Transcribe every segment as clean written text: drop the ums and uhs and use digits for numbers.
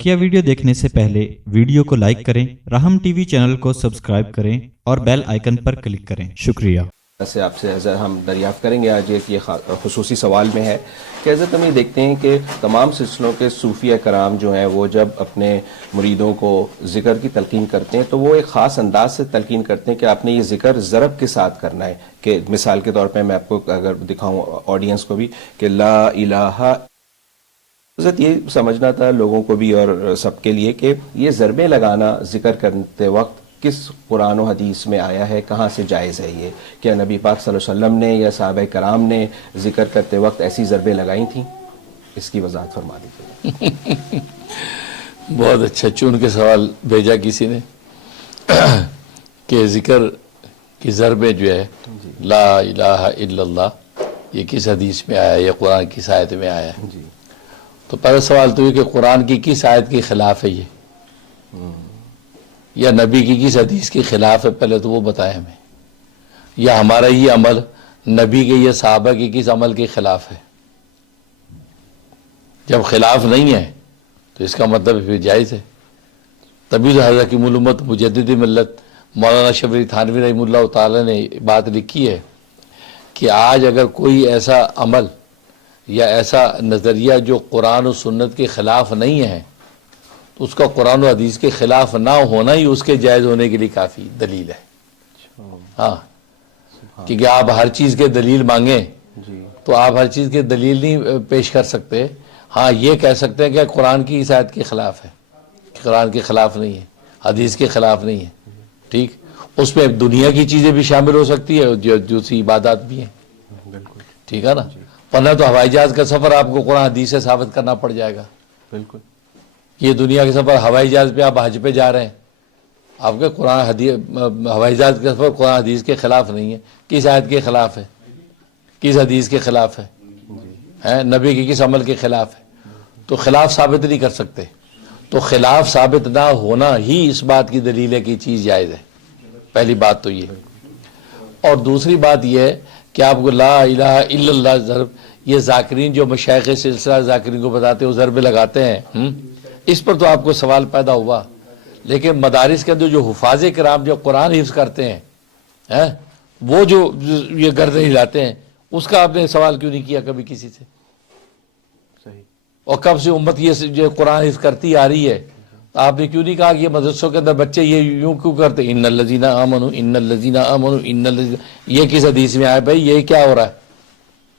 بقیہ ویڈیو دیکھنے سے پہلے ویڈیو کو لائک کریں، راہم ٹی وی چینل کو سبسکرائب کریں اور بیل آئیکن پر کلک کریں۔ شکریہ۔ سے آپ سے ہم دریافت کریں گے آج ایک یہ خصوصی سوال میں ہے کہ حضرت ہم یہ دیکھتے ہیں کہ تمام سلسلوں کے صوفیہ کرام جو ہیں وہ جب اپنے مریدوں کو ذکر کی تلقین کرتے ہیں تو وہ ایک خاص انداز سے تلقین کرتے ہیں کہ آپ نے یہ ذکر ضرب کے ساتھ کرنا ہے۔ کہ مثال کے طور پہ میں آپ کو اگر دکھاؤں آڈینس کو بھی کہ لا الہ، حضرت یہ سمجھنا تھا لوگوں کو بھی اور سب کے لیے کہ یہ ضربیں لگانا ذکر کرتے وقت کس قرآن و حدیث میں آیا ہے، کہاں سے جائز ہے؟ یہ کیا نبی پاک صلی اللہ علیہ وسلم نے یا صحابہ کرام نے ذکر کرتے وقت ایسی ضربیں لگائی تھیں؟ اس کی وضاحت فرما دیجیے۔ بہت اچھا چون کے سوال بھیجا کسی نے کہ ذکر کی ضربیں جو ہے لا الہ الا اللہ یہ کس حدیث میں آیا ہے یا قرآن کی آیت میں آیا ہے؟ تو پہلا سوال تو یہ کہ قرآن کی کس آیت کے خلاف ہے یہ، یا نبی کی کس حدیث کے خلاف ہے؟ پہلے تو وہ بتائیں ہمیں، یا ہمارا یہ عمل نبی کے یا صحابہ کے کس عمل کے خلاف ہے؟ جب خلاف نہیں ہے تو اس کا مطلب پھر جائز ہے۔ تبھی تو حضرت حکیم الامت مجدد ملت مولانا شبلی تھانوی رحمہ اللہ تعالی نے بات لکھی ہے کہ آج اگر کوئی ایسا عمل یا ایسا نظریہ جو قرآن و سنت کے خلاف نہیں ہے تو اس کا قرآن و حدیث کے خلاف نہ ہونا ہی اس کے جائز ہونے کے لیے کافی دلیل ہے۔ ہاں، کیونکہ آپ ہر چیز کے دلیل مانگیں تو آپ ہر چیز کے دلیل نہیں پیش کر سکتے۔ ہاں یہ کہہ سکتے ہیں کہ قرآن کی اس آیت کے خلاف ہے، قرآن کے خلاف نہیں ہے، حدیث کے خلاف نہیں ہے، ٹھیک؟ اس میں دنیا کی چیزیں بھی شامل ہو سکتی ہے جو دوسری عبادات بھی ہیں، ٹھیک ہے نا؟ ورنہ تو ہوائی جہاز کا سفر آپ کو قرآن حدیث سے ثابت کرنا پڑ جائے گا۔ بالکل، یہ دنیا کے سفر ہوائی جہاز پہ آپ حج پہ جا رہے ہیں، آپ کے قرآن حدیث ہوائی جہاز کا سفر قرآن حدیث کے خلاف نہیں ہے، کس آیت کے خلاف ہے، کس حدیث کے خلاف ہے، نبی کے کس عمل کے خلاف ہے؟ تو خلاف ثابت نہیں کر سکتے، تو خلاف ثابت نہ ہونا ہی اس بات کی دلیل ہے کہ چیز جائز ہے۔ پہلی بات تو یہ، اور دوسری بات یہ ہے کہ آپ کو لا الہ الا اللہ ضرب، یہ ذاکرین جو مشائخ سلسلہ ذاکرین کو بتاتے ہیں وہ ضرب لگاتے ہیں، اس پر تو آپ کو سوال پیدا ہوا۔ لیکن مدارس کے اندر جو حفاظ کرام جو قرآن حفظ کرتے ہیں وہ جو یہ گردن ہلاتے ہیں، اس کا آپ نے سوال کیوں نہیں کیا کبھی کسی سے؟ صحیح۔ اور کب سے امت یہ جو قرآن حفظ کرتی آ رہی ہے، آپ نے کیوں نہیں کہا کہ یہ مدرسوں کے اندر بچے یہ یوں کیوں کرتے؟ ان الذین آمنوا ان الذین آمنوا ان الذین، یہ کس حدیث میں آئے بھائی؟ یہ کیا ہو رہا ہے؟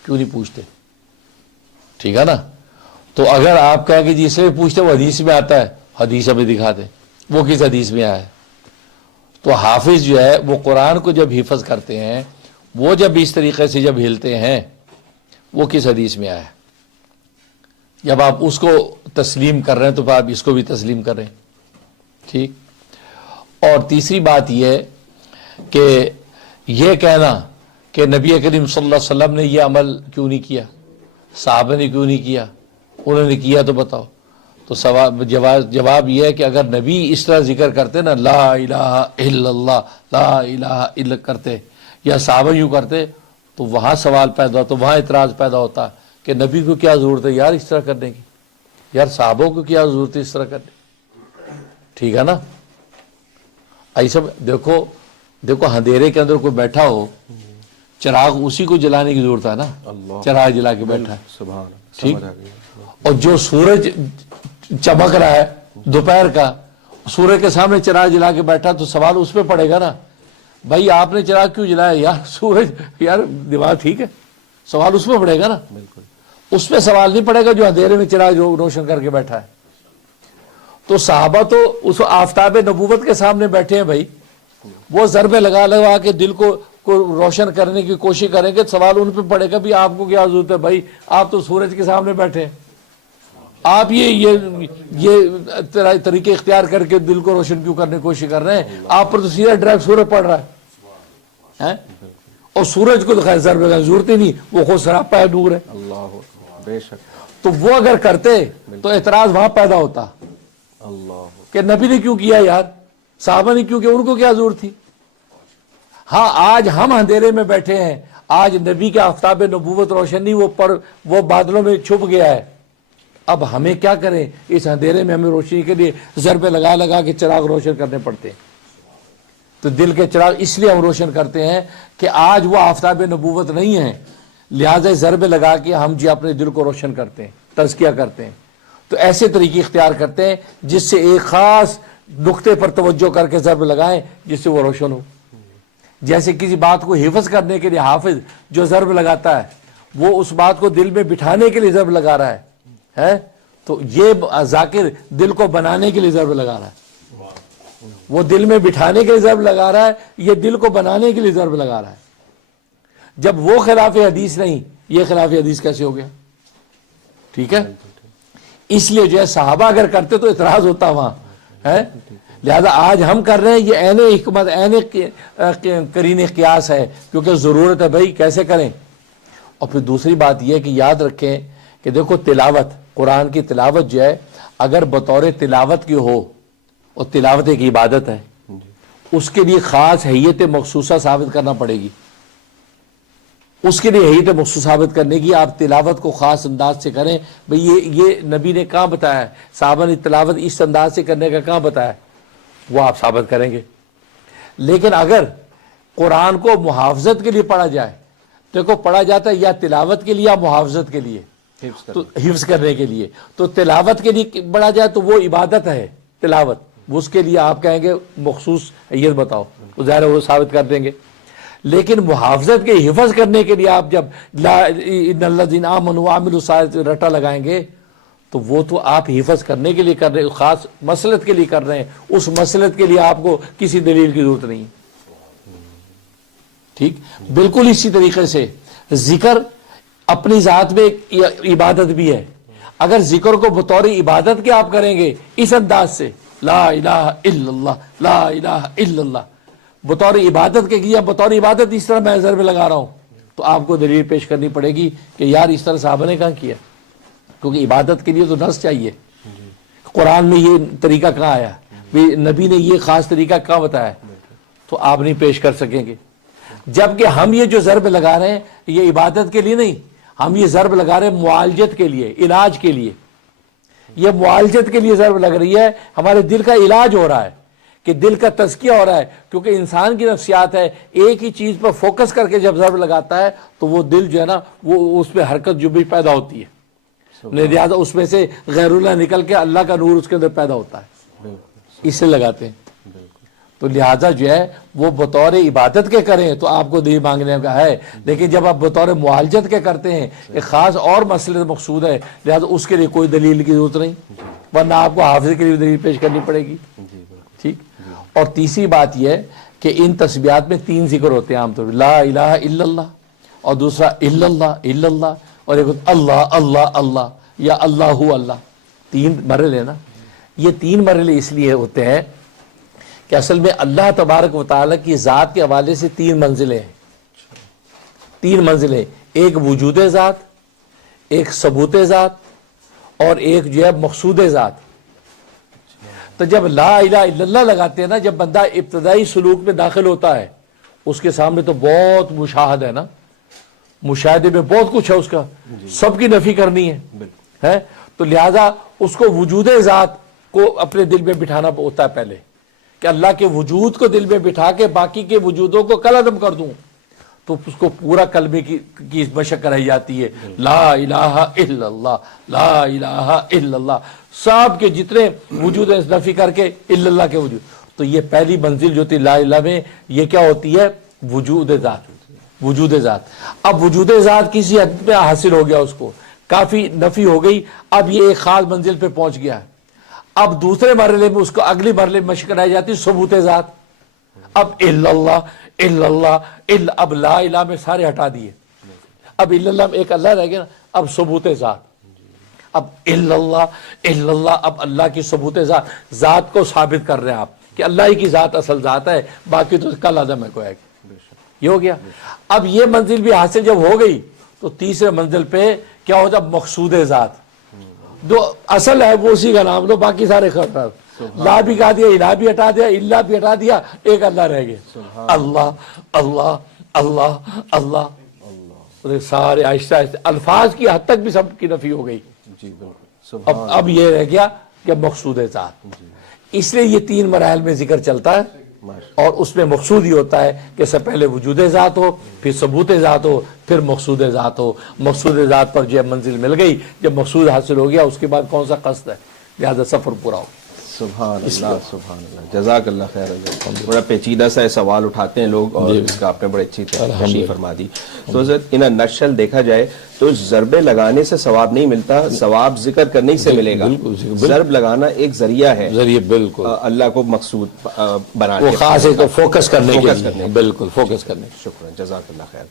کیوں نہیں پوچھتے؟ ٹھیک ہے نا؟ تو اگر آپ کہیں کہ جی اس لیے پوچھتے وہ حدیث میں آتا ہے، حدیث ہمیں دکھا دیں وہ کس حدیث میں آیا ہے۔ تو حافظ جو ہے وہ قرآن کو جب حفظ کرتے ہیں، وہ جب اس طریقے سے جب ہلتے ہیں، وہ کس حدیث میں آیا ہے؟ جب آپ اس کو تسلیم کر رہے ہیں تو آپ اس کو بھی تسلیم کر رہے ہیں، ٹھیک؟ اور تیسری بات یہ ہے کہ یہ کہنا کہ نبی کریم صلی اللہ علیہ وسلم نے یہ عمل کیوں نہیں کیا، صحابہ نے کیوں نہیں کیا، انہوں نے کیا تو بتاؤ۔ تو جواب یہ ہے کہ اگر نبی اس طرح ذکر کرتے نا لا الہ الا اللہ لا الہ الا کرتے، یا صحابہ یوں کرتے، تو وہاں سوال پیدا ہوتا، وہاں اعتراض پیدا ہوتا کہ نبی کو کیا ضرورت ہے یار اس طرح کرنے کی، یار صحابوں کو کیا ضرورت ہے اس طرح کرنے کی، ٹھیک ہے نا؟ ایسا دیکھو اندھیرے کے اندر کوئی بیٹھا ہو، چراغ اسی کو جلانے کی ضرورت ہے نا، چراغ جلا کے بیٹھا ہے، ٹھیک؟ اور جو سورج چمک رہا ہے دوپہر کا، سورج کے سامنے چراغ جلا کے بیٹھا تو سوال اس پہ پڑے گا نا، بھائی آپ نے چراغ کیوں جلایا؟ یار سورج، یار دماغ ٹھیک ہے، سوال اس پہ پڑے گا نا، اس پہ سوال نہیں پڑے گا جو اندھیرے میں چراغ روشن کر کے بیٹھا ہے۔ تو صحابہ تو اس آفتاب نبوت کے سامنے بیٹھے ہیں بھائی، وہ ضربیں لگا کے دل کو روشن کرنے کی کوشش کریں گے، سوال ان پہ پڑے گا بھی آپ کو کیا ضرورت ہے بھائی، آپ تو سورج کے سامنے بیٹھے ہیں، آپ یہ طریقے اختیار کر کے دل کو روشن کیوں کرنے کی کوشش کر رہے ہیں؟ آپ پر تو سیدھا ڈائریکٹ سورج پڑ رہا ہے، اور سورج کو تو خیر ضرب لگانے کی ضرورت ہی نہیں، وہ خود سراپا ہے، نور ہے۔ اللہ بے شک۔ تو وہ اگر کرتے تو اعتراض وہاں پیدا ہوتا کہ نبی نے کیوں کیا یار، صحابہ نے کیوں کیا، ان کو کیا ضرورت تھی؟ ہاں آج ہم اندھیرے میں بیٹھے ہیں، آج نبی کے آفتاب نبوت روشن نہیں، وہ بادلوں میں چھپ گیا ہے، اب ہمیں کیا کریں, اس اندھیرے میں ہمیں روشنی کے لیے ضربے لگا لگا کے چراغ روشن کرنے پڑتے ہیں. تو دل کے چراغ اس لیے ہم روشن کرتے ہیں کہ آج وہ آفتاب نبوت نہیں ہے, لہٰذا ضربے لگا کے ہم جی اپنے دل کو روشن کرتے ہیں, تزکیہ کرتے ہیں. تو ایسے طریقے اختیار کرتے ہیں جس سے ایک خاص نقطے پر توجہ کر کے ضرب لگائیں جس سے وہ روشن ہو. جیسے کسی بات کو حفظ کرنے کے لیے حافظ جو ضرب لگاتا ہے وہ اس بات کو دل میں بٹھانے کے لیے ضرب لگا رہا ہے, تو یہ ذاکر دل کو بنانے کے لیے ضرب لگا رہا ہے. وہ دل میں بٹھانے کے لیے ضرب لگا رہا ہے, یہ دل کو بنانے کے لیے ضرب لگا رہا ہے. جب وہ خلاف حدیث نہیں, یہ خلاف حدیث کیسے ہو گیا؟ ٹھیک ہے, اس لیے جو ہے صحابہ اگر کرتے تو اعتراض ہوتا وہاں ہے, لہذا آج ہم کر رہے ہیں. یہ عین حکمت عین قرین قیاس ہے کیونکہ ضرورت ہے بھائی, کیسے کریں. اور پھر دوسری بات یہ کہ یاد رکھیں کہ دیکھو تلاوت, قرآن کی تلاوت جو ہے اگر بطور تلاوت کی ہو, اور تلاوت ایک عبادت ہے, اس کے لیے خاص حیت مخصوصہ ثابت کرنا پڑے گی. اس کے لیے حیت مخصوص ثابت کرنے کی آپ تلاوت کو خاص انداز سے کریں. بھئی یہ نبی نے کہاں بتایا ہے, صحابہ نے تلاوت اس انداز سے کرنے کا کہاں بتایا, وہ آپ ثابت کریں گے. لیکن اگر قرآن کو محافظت کے لیے پڑھا جائے, دیکھو پڑھا جاتا ہے یا تلاوت کے لیے یا محافظت کے لیے, تو حفظ کرنے کے لیے. تو تلاوت کے لیے پڑھا جائے تو وہ عبادت ہے تلاوت, اس کے لیے آپ کہیں گے مخصوص حیت بتاؤ, وہ ظاہر وہ ثابت کر دیں گے. لیکن محافظت کے حفظ کرنے کے لیے آپ جب لا ان الذین آمنوا وعملوا الصالحات رٹا لگائیں گے تو وہ تو آپ حفظ کرنے کے لیے کر رہے ہیں, خاص مصلحت کے لیے کر رہے ہیں. اس مصلحت کے لیے آپ کو کسی دلیل کی ضرورت نہیں. ٹھیک, بالکل اسی طریقے سے ذکر اپنی ذات میں عبادت بھی ہے. اگر ذکر کو بطور عبادت کے آپ کریں گے اس انداز سے, لا الہ الا اللہ لا الہ الا اللہ, بطور عبادت کے کیا, بطور عبادت اس طرح میں ضرب لگا رہا ہوں, تو آپ کو دلیل پیش کرنی پڑے گی کہ یار اس طرح صحابہ نے کہاں کیا, کیونکہ عبادت کے لیے تو نص چاہیے. قرآن میں یہ طریقہ کہاں آیا, نبی نے یہ خاص طریقہ کہاں بتایا, تو آپ نہیں پیش کر سکیں گے. جبکہ ہم یہ جو ضرب لگا رہے ہیں یہ عبادت کے لیے نہیں, ہم یہ ضرب لگا رہے ہیں معالجت کے لیے, علاج کے لیے. یہ معالجت کے لیے ضرب لگ رہی ہے, ہمارے دل کا علاج ہو رہا ہے کہ دل کا تزکیہ ہو رہا ہے. کیونکہ انسان کی نفسیات ہے, ایک ہی چیز پر فوکس کر کے جب ضرب لگاتا ہے تو وہ دل جو ہے نا وہ اس پہ حرکت جو بھی پیدا ہوتی ہے, لہذا اس میں سے غیر اللہ نکل کے اللہ کا نور اس کے اندر پیدا ہوتا ہے, اس سے لگاتے ہیں. تو لہذا جو ہے وہ بطور عبادت کے کریں تو آپ کو دل مانگنے کا ہے, لیکن جب آپ بطور معالجت کے کرتے ہیں ایک خاص اور مسئلہ مقصود ہے, لہذا اس کے لیے کوئی دلیل کی ضرورت نہیں, ورنہ آپ کو حافظ کے لیے دلیل پیش کرنی پڑے گی. ٹھیک. اور تیسری بات یہ ہے کہ ان تسبیحات میں 3 ذکر ہوتے ہیں عام طور پر, لا الہ الا اللہ, اور دوسرا الا اللہ, اور ایک اللہ اللہ اللہ یا اللہ اللہ. 3 مرحلے نا, یہ 3 مرحلے اس لیے ہوتے ہیں کہ اصل میں اللہ تبارک و تعالیٰ کی ذات کے حوالے سے 3 منزلیں ہیں. 3 منزلیں, ایک وجود ذات, ایک ثبوت ذات, اور ایک جو ہے مقصود ذات. تو جب لا الہ الا اللہ لگاتے ہیں نا, جب بندہ ابتدائی سلوک میں داخل ہوتا ہے اس کے سامنے تو بہت مشاہد ہے نا, مشاہدے میں بہت کچھ ہے اس کا, سب کی نفی کرنی ہے. تو لہذا اس کو وجود ذات کو اپنے دل میں بٹھانا ہوتا ہے پہلے, کہ اللہ کے وجود کو دل میں بٹھا کے باقی کے وجودوں کو کل عدم کر دوں, تو اس کو پورا کلمے کی مشق کرائی جاتی ہے. لا الہ الا اللہ لا الہ الا اللہ, سب کے جتنے وجود ہیں نفی کر کے الا اللہ کے وجود. تو یہ پہلی منزل جو تھی لا الہ میں, یہ کیا ہوتی ہے, وجود ذات. وجود ذات, اب وجود ذات کسی حد پہ حاصل ہو گیا, اس کو کافی نفی ہو گئی, اب یہ ایک خاص منزل پہ پہنچ گیا ہے. اب دوسرے مرحلے میں اس کو اگلی مرحلے میں مشق کرائی جاتی ہے ثبوت ذات. اب الا اللہ اب لا الہ میں سارے ہٹا دیے, اب الا اللہ میں ایک اللہ رہ گیا نا, اب ثبوت ذات. اب الا اللہ, اب اللہ کی ثبوت ذات کو ثابت کر رہے ہیں آپ کہ اللہ ہی کی ذات اصل ذات ہے, باقی تو کل عدم ہے کوئی. یہ ہو گیا. اب یہ منزل بھی حاصل جب ہو گئی تو تیسرے منزل پہ کیا ہوتا ہے, مقصود ذات. جو اصل ہے وہ اسی کا نام لو, باقی سارے خطر, لا بھی کہا دیا, الہ بھی ہٹا دیا, اللہ بھی ہٹا دیا, ایک اللہ رہ گیا. اللہ اللہ اللہ اللہ, سارے آہستہ آہستہ الفاظ کی حد تک بھی سب کی نفی ہو گئی. اب یہ رہ گیا کہ مقصود ذات، اس لیے یہ 3 مراحل میں ذکر چلتا ہے، اور اس میں مقصود ہی ہوتا ہے کہ سب پہلے وجود ذات ہو، پھر ثبوت ذات ہو، پھر مقصود ذات ہو۔ مقصود ذات پر جو منزل مل گئی، جب مقصود حاصل ہو گیا اس کے بعد کون سا قصد ہے، لہذا سفر پورا ہو۔ سبحان اللہ، سبحان اللہ، جزاک اللہ خیر۔ بڑا پیچیدہ سا سوال اٹھاتے ہیں لوگ، اور اس کا آپ نے بڑے اچھی تشریح فرما دی۔ تو حضرت ان نشل دیکھا جائے تو ضربے لگانے سے ثواب نہیں ملتا، ثواب ذکر کرنے سے ملے گا۔ ضرب لگانا ایک ذریعہ ہے ذریعے، بالکل اللہ کو مقصود بنانے، وہ خاص ہے تو فوکس کرنے کے لیے، بالکل فوکس کرنے۔ شکریہ، جزاک اللہ خیر۔